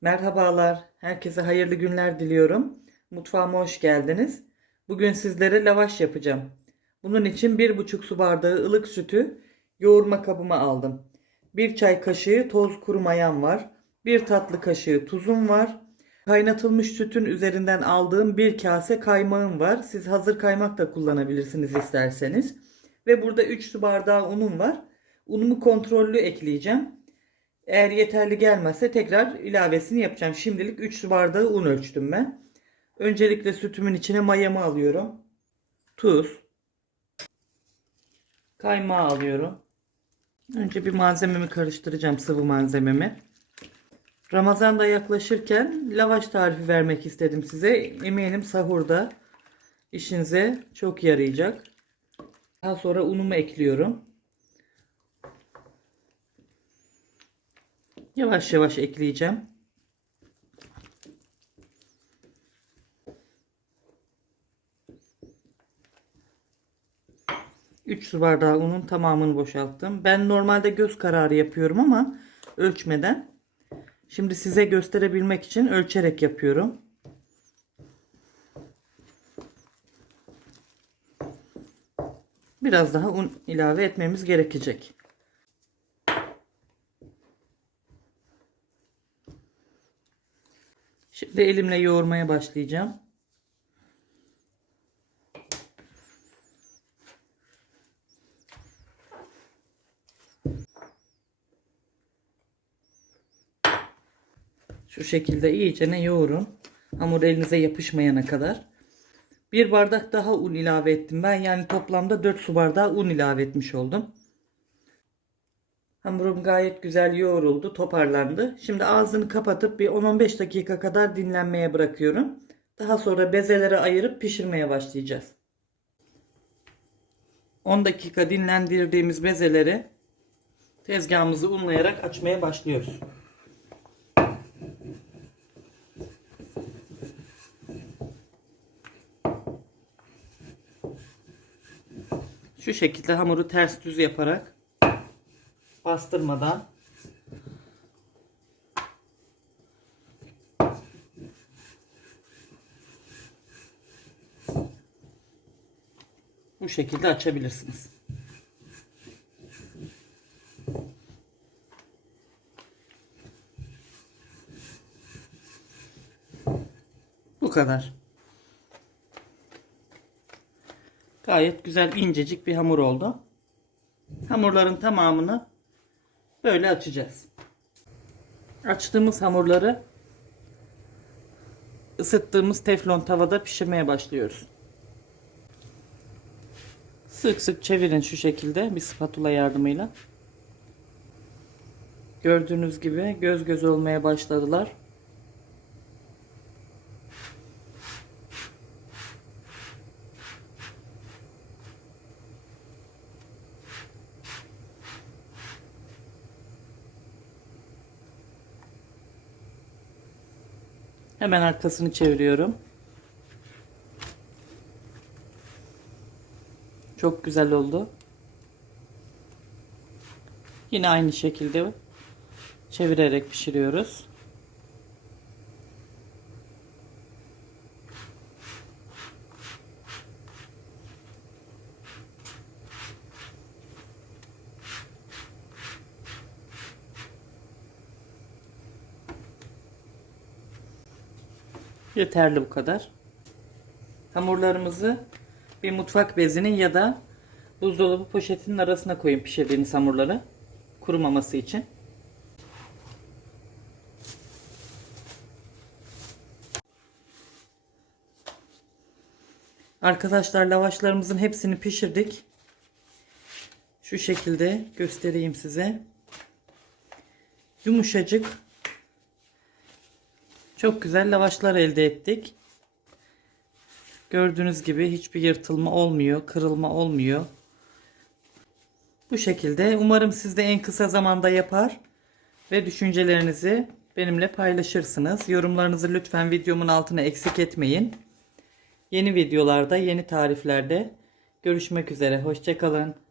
Merhabalar, herkese hayırlı günler diliyorum. Mutfağıma hoş geldiniz. Bugün sizlere lavaş yapacağım. Bunun için bir buçuk su bardağı ılık sütü yoğurma kabıma aldım. Bir çay kaşığı toz kuru mayam var. Bir tatlı kaşığı tuzum var. Kaynatılmış sütün üzerinden aldığım bir kase kaymağım var. Siz hazır kaymak da kullanabilirsiniz isterseniz. Ve burada 3 su bardağı unum var. Unumu kontrollü ekleyeceğim. Eğer yeterli gelmezse tekrar ilavesini yapacağım. Şimdilik 3 su bardağı un ölçtüm ben. Öncelikle sütümün içine mayamı alıyorum. Tuz. Kaymağı alıyorum. Önce bir malzememi karıştıracağım sıvı malzememi. Ramazan da yaklaşırken lavaş tarifi vermek istedim size. Eminim sahurda işinize çok yarayacak. Daha sonra unumu ekliyorum. Yavaş yavaş ekleyeceğim. Üç su bardağı unun tamamını boşalttım. Ben normalde göz kararı yapıyorum ama ölçmeden. Şimdi size gösterebilmek için ölçerek yapıyorum. Biraz daha un ilave etmemiz gerekecek. Şimdi elimle yoğurmaya başlayacağım. Şu şekilde iyice ne yoğurun. Hamur elinize yapışmayana kadar. Bir bardak daha un ilave ettim ben. Yani toplamda 4 su bardağı un ilave etmiş oldum. Hamurum gayet güzel yoğruldu, toparlandı. Şimdi ağzını kapatıp bir 10-15 dakika kadar dinlenmeye bırakıyorum. Daha sonra bezelere ayırıp pişirmeye başlayacağız. 10 dakika dinlendirdiğimiz bezeleri tezgahımızı unlayarak açmaya başlıyoruz. Şu şekilde hamuru ters düz yaparak bastırmadan bu şekilde açabilirsiniz. Bu kadar. Gayet güzel incecik bir hamur oldu. Hamurların tamamını böyle açacağız. Açtığımız hamurları ısıttığımız teflon tavada pişirmeye başlıyoruz. Sık sık çevirin şu şekilde bir spatula yardımıyla. Gördüğünüz gibi göz göz olmaya başladılar. Hemen arkasını çeviriyorum. Çok güzel oldu. Yine aynı şekilde çevirerek pişiriyoruz. Yeterli bu kadar. Hamurlarımızı bir mutfak bezinin ya da buzdolabı poşetinin arasına koyun pişirdiğiniz hamurları kurumaması için. Arkadaşlar lavaşlarımızın hepsini pişirdik. Şu şekilde göstereyim size. Yumuşacık çok güzel lavaşlar elde ettik. Gördüğünüz gibi hiçbir yırtılma olmuyor, kırılma olmuyor. Bu şekilde umarım siz de en kısa zamanda yapar ve düşüncelerinizi benimle paylaşırsınız. Yorumlarınızı lütfen videomun altına eksik etmeyin. Yeni videolarda, yeni tariflerde görüşmek üzere. Hoşçakalın.